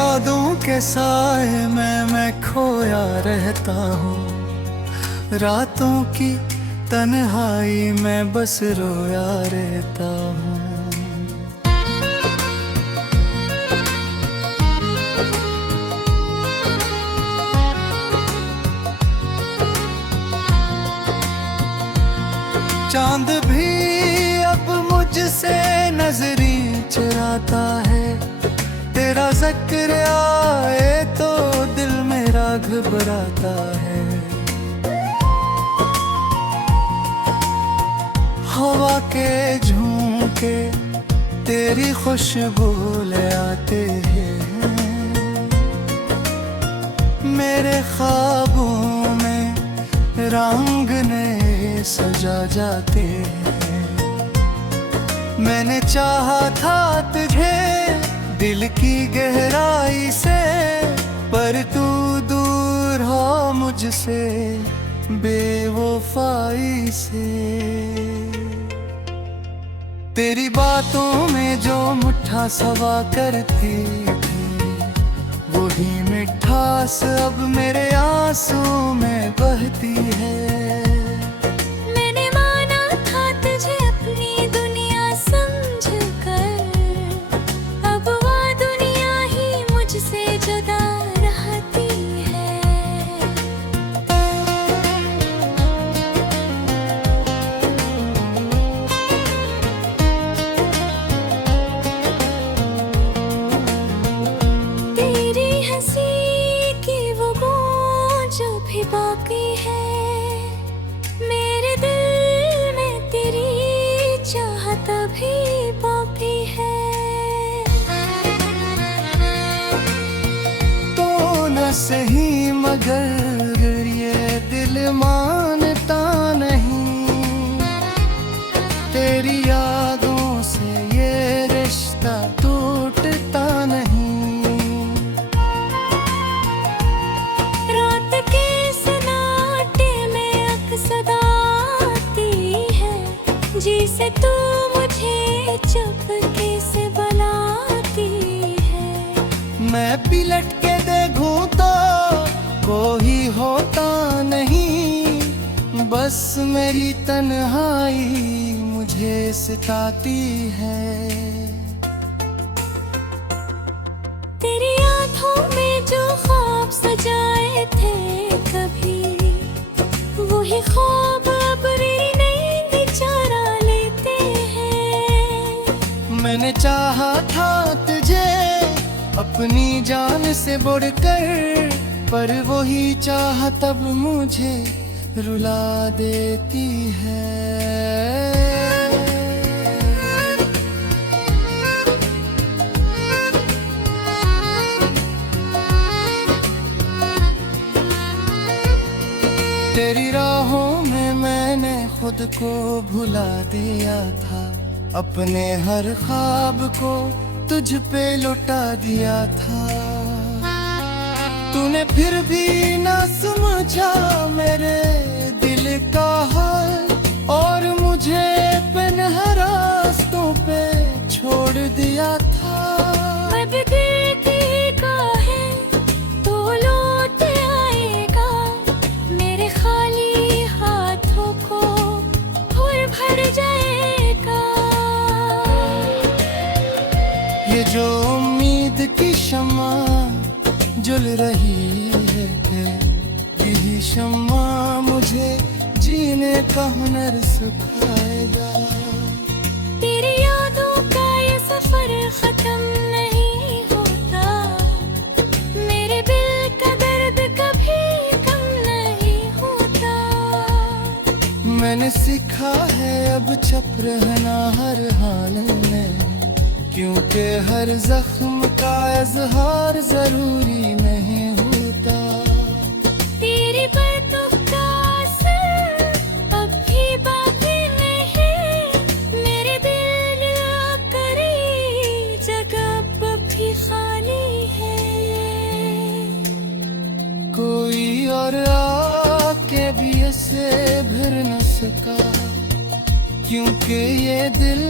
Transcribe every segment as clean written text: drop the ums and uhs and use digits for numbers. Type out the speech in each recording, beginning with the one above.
यादों के साए में मैं खोया रहता हूँ। रातों की तन्हाई में बस रोया रहता हूँ। चांद भी अब मुझसे नजरें चुराता है। तेरा जिक्र आए तो दिल मेरा घबराता है। हवा के झोंके तेरी खुशबू ले आते हैं। मेरे ख्वाबों में रंग नए सजा जाते हैं। मैंने चाहा था तुझे दिल की गहराई से, पर तू दूर हो मुझसे बेवफाई से। तेरी बातों में जो मिठा सवा करती थी, वही मिठास अब मेरे आंसू में बहती है। मैंने माना था तुझे अपनी दुनिया समझकर, अब वो दुनिया ही मुझसे जुदा रहती है। तेरी हंसी की वो गूंज भी बाकी है। मेरे दिल में तेरी चाहत भी बाकी है। तो न सही मगर ये दिल मानता नहीं। तेरी यादों से ये रिश्ता टूटता नहीं। रात के सन्नाटे में अक्सर आती है, जिसे तू मुझे चुपके से बुलाती है। मैं पिलट के देखूं तो कोई होता नहीं। बस मेरी तन्हाई मुझे सताती है। तेरी आँखों में जो ख्वाब सजाए थे कभी, वही ख्वाब अब मेरी नींद चुरा लेते हैं। मैंने चाहा था तुझे अपनी जान से बढ़कर, पर वही चाहत अब मुझे रुला देती है। तेरी राहों में मैंने खुद को भुला दिया था। अपने हर ख्वाब को तुझ पे लौटा दिया था। तूने फिर भी ना समझा मेरे दिल का हाल, और मुझे पनह रास्तों पे छोड़ दिया था। अब दिल की काहे तो लौट आएगा, मेरे खाली हाथों को और भर जाएगा। ये जो उम्मीद की शम्मा जल रही है, यही शम्मा मुझे जीने का हुनर सिखाएगा। तेरी यादों का ये सफर खत्म नहीं होता। मेरे दिल का दर्द कभी कम नहीं होता। मैंने सीखा है अब चुप रहना हर हाल में, क्योंकि हर जख्म का इजहार जरूरी नहीं होता। तेरी बातों का असर अब भी बाकी नहीं। मेरे दिल करी जगह अब भी खाली है। कोई और आके भी ऐसे भर न सका, क्योंकि ये दिल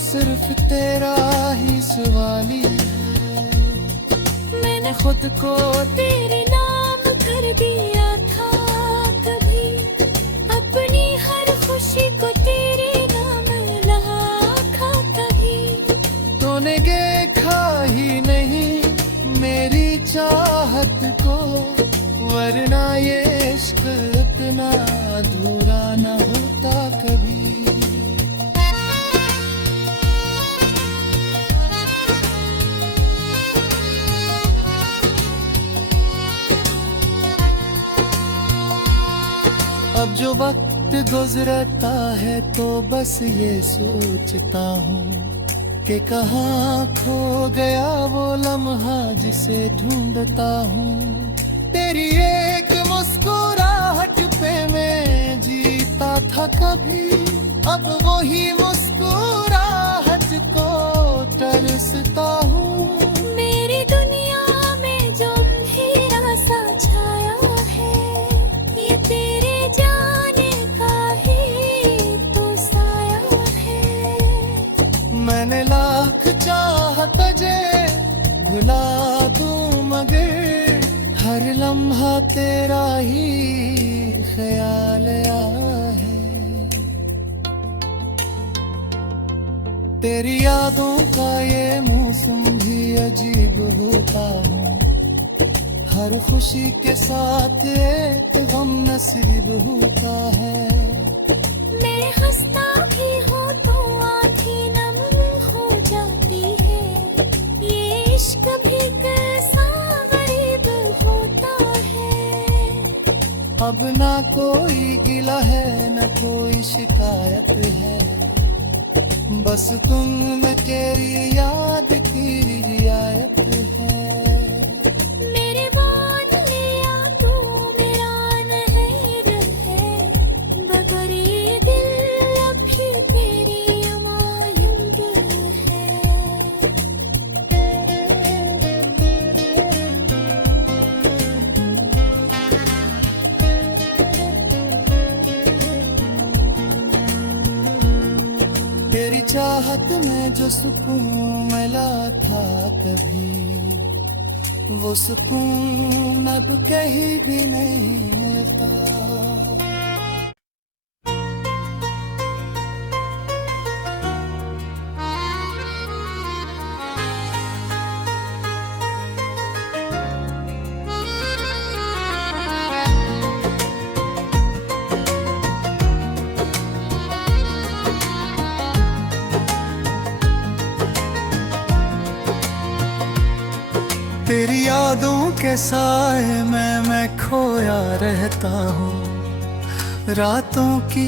सिर्फ तेरा ही सवाली है। मैंने खुद को तेरे नाम कर दिया था कभी, अपनी हर खुशी को तेरे नाम लिखा कभी। तूने देखा ही नहीं मेरी चाहत को, वरना ये इश्क इतना अधूरा न होता कभी। अब जो वक्त गुजरता है तो बस ये सोचता हूँ कि कहाँ खो गया वो लम्हा जिसे ढूंढता हूँ। तेरी एक मुस्कुराहट पे मैं जीता था कभी, अब वही मुस्कुराहट को तरसता हूँ। मेरी दुनिया में जो अंधेरा सा छाया है, ये तेरे जाने का ही तो साया है। मैंने लाख चाह तुझे भुला दूं मगर हर लम्हा तेरा ही ख्याल आया है। तेरी यादों का ये मौसम भी अजीब होता है, हर खुशी के साथ एक गम नसीब होता है। मैं हंसता भी हूँ तो आँखें नम हो जाती है, ये इश्क भी कैसा गरीब होता है। अब ना कोई गिला है न कोई शिकायत है, बस तुम में तेरी याद की रियायत है। मेरे बान लिया तू मेरा नहर है, बगर ये दिल अब भी तेरी अमानत है। तेरी चाहत में जो सुकून मिला था कभी, वो सुकून अब कहीं भी नहीं मिलता। तेरी यादों के साए में मैं खोया रहता हूँ, रातों की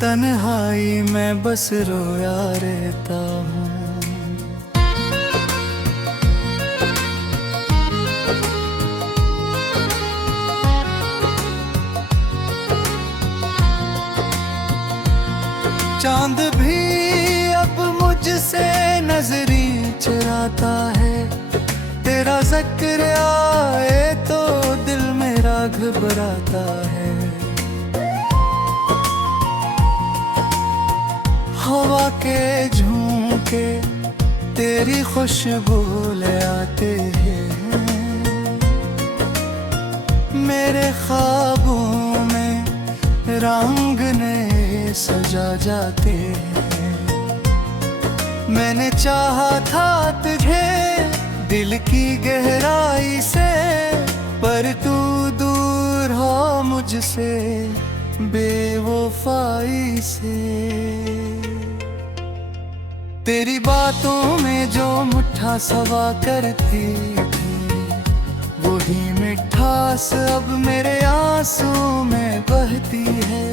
तन्हाई में बस रोया रहता हूँ। चांद भी अब मुझसे नजरें चुराता है, तेरा जिक्र आए तो दिल मेरा घबराता है। हवा के झोंके तेरी खुशबू ले आते हैं, मेरे ख्वाबों में रंग नए सजा जाते हैं। मैंने चाहा था तुझे दिल की गहराई से, पर तू दूर हो मुझसे बेवफाई से। तेरी बातों में जो मिठा सवा करती थी, वही मिठास अब मेरे आंसू में बहती है।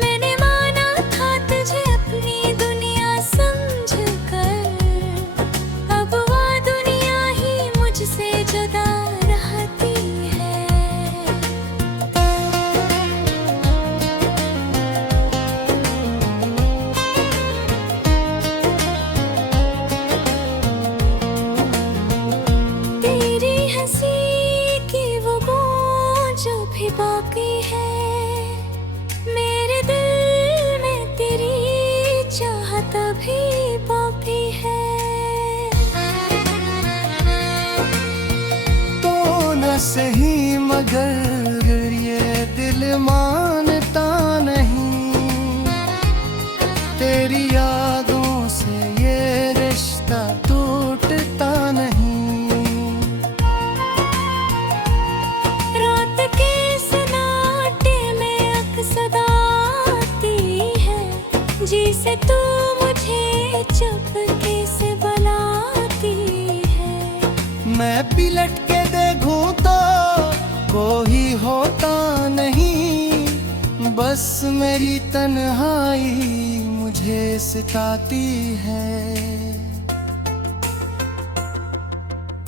मैंने माना था तुझे अपनी दुनिया समझकर, अब वो दुनिया ही मुझसे जुदा रहती है। तेरी हंसी की वो गूंज भी बाकी है, मगर ये दिल मानता नहीं, तेरी यादों से ये रिश्ता टूटता नहीं। रात के सन्नाटे में अक्सदा आती है, जिसे तू मुझे चुपके से बुलाती है। मैं पिलट के देखूं तो कोई होता नहीं, बस मेरी तन्हाई मुझे सिखाती है।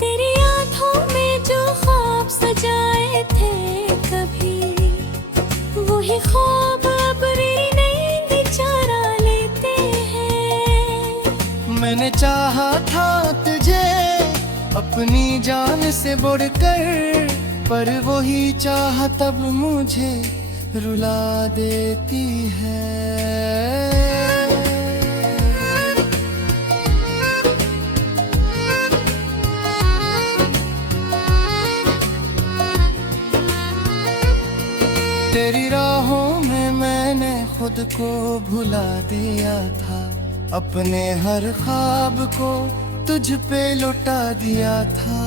तेरी आँखों में जो ख्वाब सजाए थे कभी, वही ख्वाब अब मेरी नींद चुरा लेते हैं। मैंने चाहा था तुझे अपनी जान से बढ़कर, पर वही चाह तब मुझे रुला देती है। तेरी राहों में मैंने खुद को भुला दिया था, अपने हर ख्वाब को तुझ पे लौटा दिया था।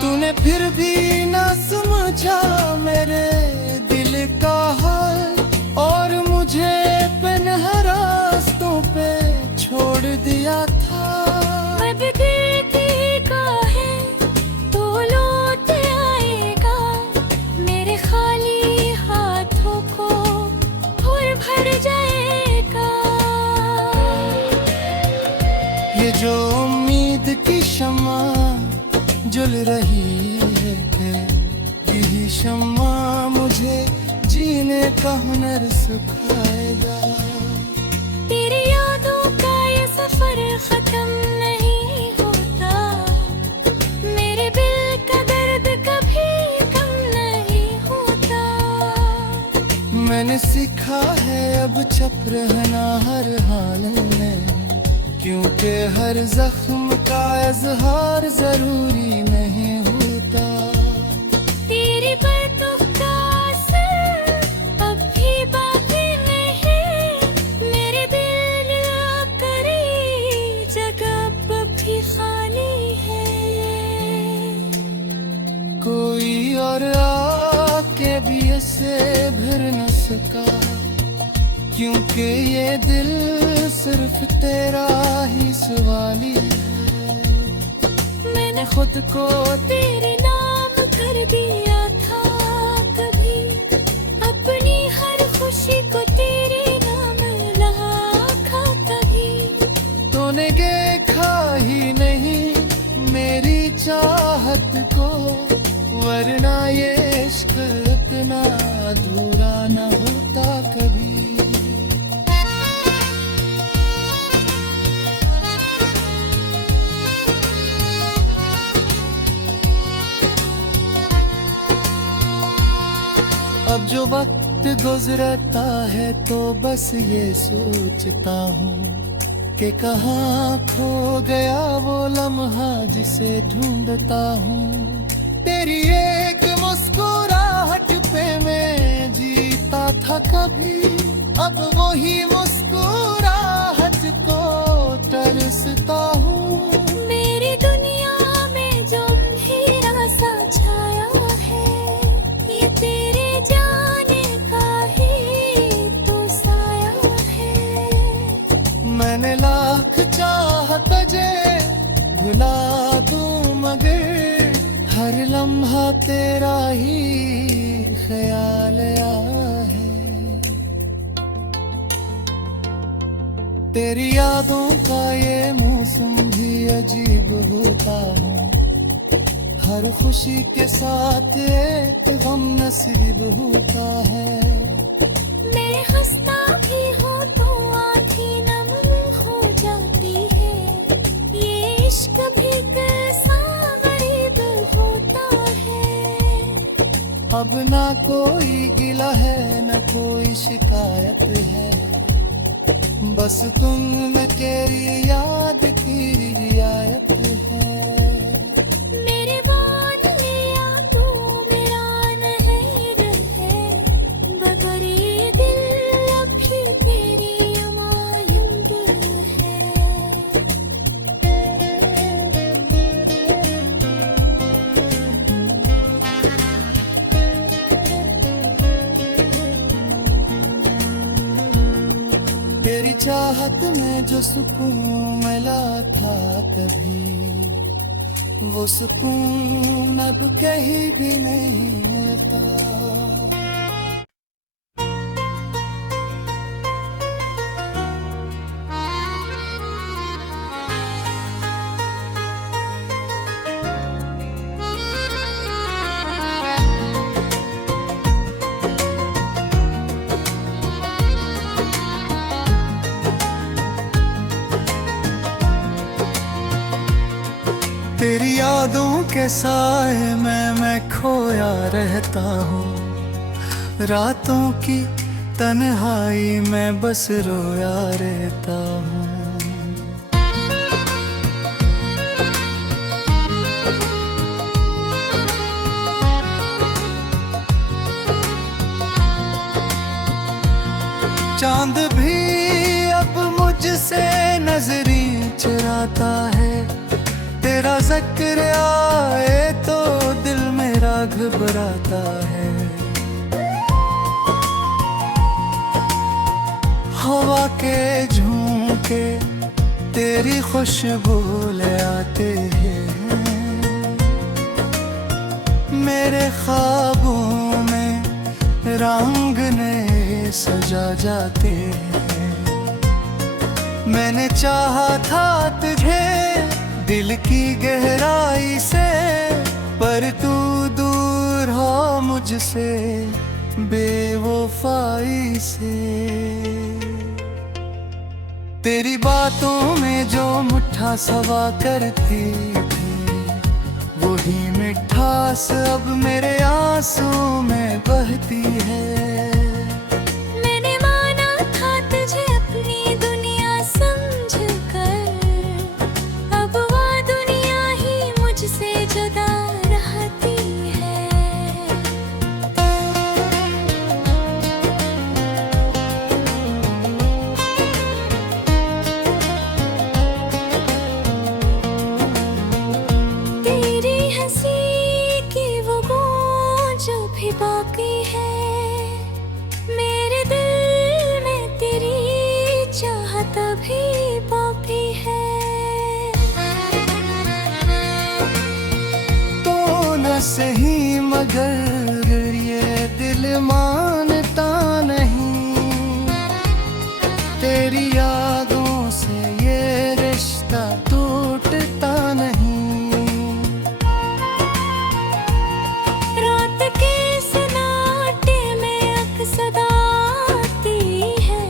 तूने फिर भी ना समझा मेरे दिल का हाल, और मुझे पनह रास्तों पे छोड़ दिया था। अब दिल की काहे तो लौट आएगा, मेरे खाली हाथों को और भर जाएगा। ये जो उम्मीद की शम्मा जल रही है, यही शम्मा मुझे जीने का हुनर सिखाएगा। तेरी यादों का ये सफर खत्म नहीं होता, मेरे दिल का दर्द कभी कम नहीं होता। मैंने सीखा है अब चुप रहना हर हाल में, क्योंकि हर जख्म का इजहार जरूरी नहीं होता। तेरी बातों का असर अब भी बाकी नहीं, मेरे दिल करी जगह अब भी खाली है। कोई और आके भी ऐसे भर न सका, क्योंकि ये दिल सिर्फ तेरा ही सवाली है। मैंने खुद को तेरे नाम कर दिया था कभी, अपनी हर खुशी को तेरे नाम लिखा कभी। तूने देखा ही नहीं मेरी चाहत को, वरना ये इश्क इतना अधूरा न होता कभी। अब जो वक्त गुजरता है तो बस ये सोचता हूँ कि कहाँ खो गया वो लम्हा जिसे ढूंढता हूँ। तेरी एक मुस्कुराहट पे मैं जीता था कभी, अब वही मुस्कुराहट को तरसता हूँ। मेरी दुनिया में जो अंधेरा सा छाया है, ये तेरे जाने का ही तो साया है। मैंने लाख चाह तुझे भुला दूं, मगर हर लम्हा तेरा ही ख्याल आया है। तेरी यादों का ये मौसम भी अजीब होता है, हर खुशी के साथ एक गम नसीब होता है। मैं हंसता भी हूँ तो आँखें नम हो जाती है, ये इश्क भी कैसा गरीब होता है। अब ना कोई गिला है न कोई शिकायत है, बस तुम में तेरी याद की रियायत है। मेरे बाल लिया तू चाहत में जो सुकून मिला था कभी, वो सुकून अब कहीं भी नहीं मिलता। तेरी यादों के साए में मैं खोया रहता हूँ, रातों की तन्हाई में बस रोया रहता हूँ। चांद भी अब मुझसे नजरें चुराता है, तेरा जिक्र आए तो दिल मेरा घबराता है। हवा के झोंके तेरी खुशबू ले आते हैं, मेरे ख्वाबों में रंग नए सजा जाते हैं। मैंने चाहा था तुझे दिल की गहराई से, पर तू दूर हो मुझसे बेवफाई से। तेरी बातों में जो मिठास हवा करती थी, वही मिठास अब मेरे आंसू में बहती है। मैंने माना था तुझे अपनी दुनिया समझकर, अब वो दुनिया ही मुझसे जुदा रहती है। तेरी हंसी की वो गूंज जो भी बाकी है, मेरे दिल में तेरी चाहत भी बाकी है। तो न सही मगर ये दिल मानता नहीं, तेरी यादों से ये रिश्ता टूटता नहीं। रात के सन्नाटे में अक्सर आती है,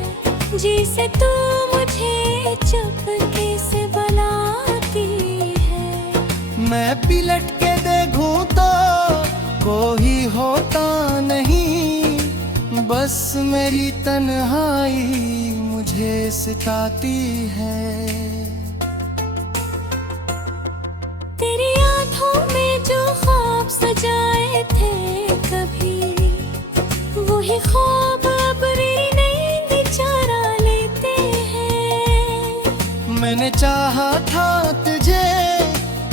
जिसे तू मुझे चुपके से बुलाती है। मैं पिलट के देखूं तो कोई होता नहीं, बस मेरी तन्हाई मुझे सिखाती है। तेरी आँखों में जो ख्वाब सजाए थे कभी, वही ख्वाब अब मेरी नींद चुरा लेते हैं। मैंने चाहा था तुझे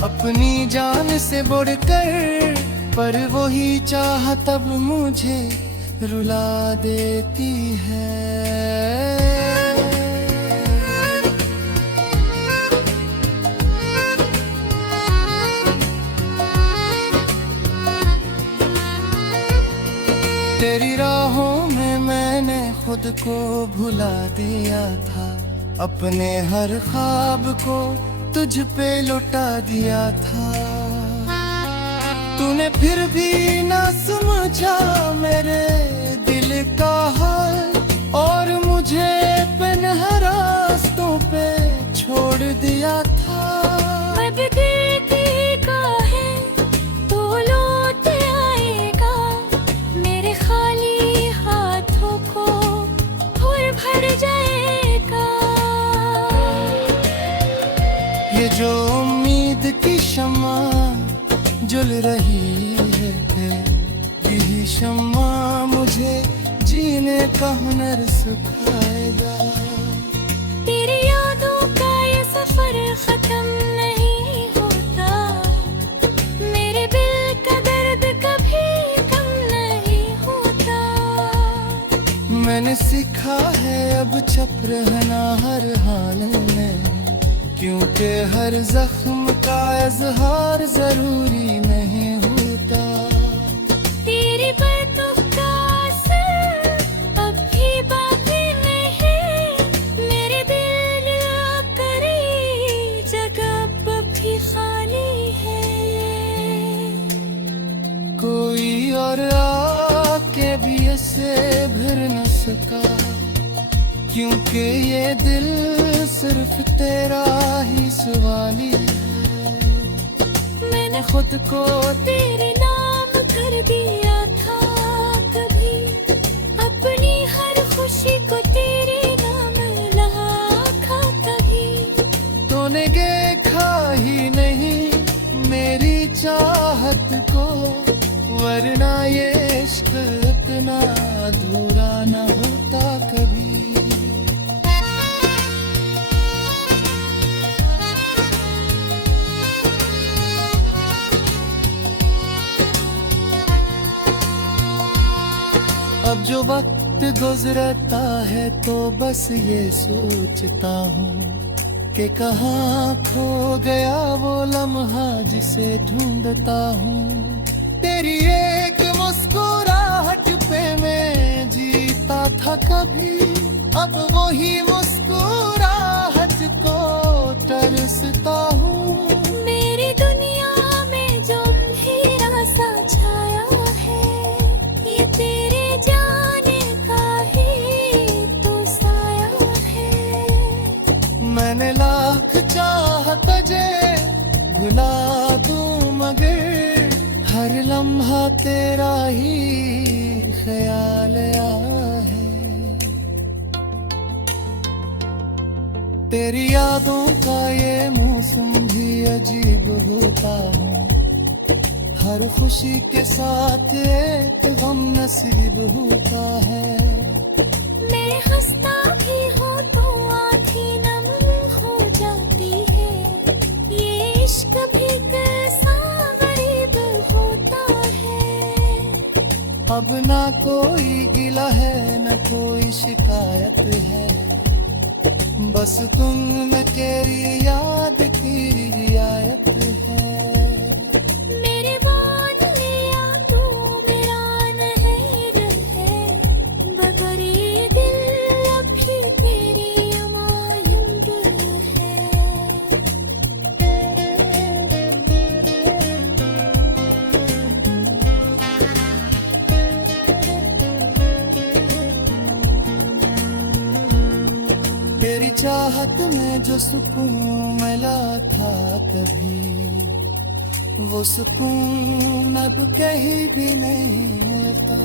अपनी जान से बढ़कर, पर वही चाहत अब मुझे रुला देती है। तेरी राहों में मैंने खुद को भुला दिया था, अपने हर ख्वाब को तुझ पे लौटा दिया था। तूने फिर भी ना समझा मेरे दिल का हाल, और मुझे पनह रास्तों पे छोड़ दिया था। अब गिरती का है तो लौट आएगा, मेरे खाली हाथों को और भर जाएगा। ये जो उम्मीद की शम्मा जल रही है, यही शम्मा मुझे जीने का हुनर सिखाएगा। तेरी यादों का ये सफर खत्म नहीं होता, मेरे दिल का दर्द कभी कम नहीं होता। मैंने सीखा है अब चुप रहना हर हाल में, क्योंकि हर जख्म का इजहार जरूरी नहीं होता। तेरी बातों का असर अब भी बाकी नहीं, मेरे दिल करे जगह अब भी खाली है। कोई और आके भी इसे भर न सका, क्योंकि ये दिल सिर्फ तेरा ही सवाली है। मैंने खुद को तेरे नाम कर दिया था कभी, अपनी हर खुशी को तेरे नाम लिखा कभी। तूने देखा ही नहीं मेरी चाहत को, वरना ये इश्क इतना अधूरा न होता कभी। अब जो वक्त गुजरता है तो बस ये सोचता हूँ कि कहाँ खो गया वो लम्हा जिसे ढूंढता हूँ। तेरी एक मुस्कुराहट पे मैं जीता था कभी, अब वही मुस्कुराहट को तरसता हूँ। मेरी दुनिया में जो अंधेरा सा छाया है, ये तेरे जाने का ही तो साया है। मैंने लाख चाह तुझे भुला दूं, मगर हर लम्हा तेरा ही ख्याल आया है। तेरी यादों का ये मौसम भी अजीब होता है, हर खुशी के साथ एक गम नसीब होता है। मैं हंसता भी हूँ तो आँखें नम हो जाती है, ये इश्क भी कैसा गरीब होता है। अब ना कोई गिला है न कोई शिकायत है, बस तुम में तेरी याद की रियायत है। मेरे मान लिया तू मेरा नहीं है, मगर ये दिल अब भी तेरी अमानत है। तेरी चाहत में जो सुकून मिला था कभी, वो सुकून अब कहीं भी नहीं मिलता।